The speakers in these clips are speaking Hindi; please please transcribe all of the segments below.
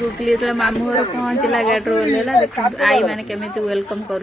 गुगली जो मामू घर पहुँचला गेट ओल्ला देखो आई मैंने केमी वेलकम कर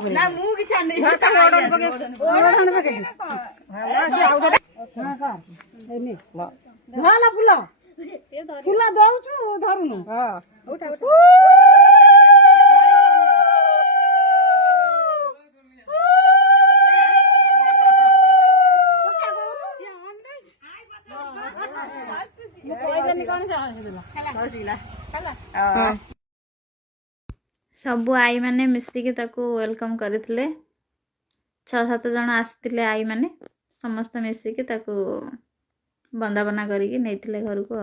ना मु कि छान नहीं हटा ऑर्डर पके ऑर्डर पके हां हां एनी झाला फुला फुला दउ छु धरुनु हां उठा सबु आई मैंने मिसिकी ताको वेलकम करथिले 6-7 जन आसथिले आई मैंने समस्त मिसिकी ताको बंदाबना करिके नेथिले घर को।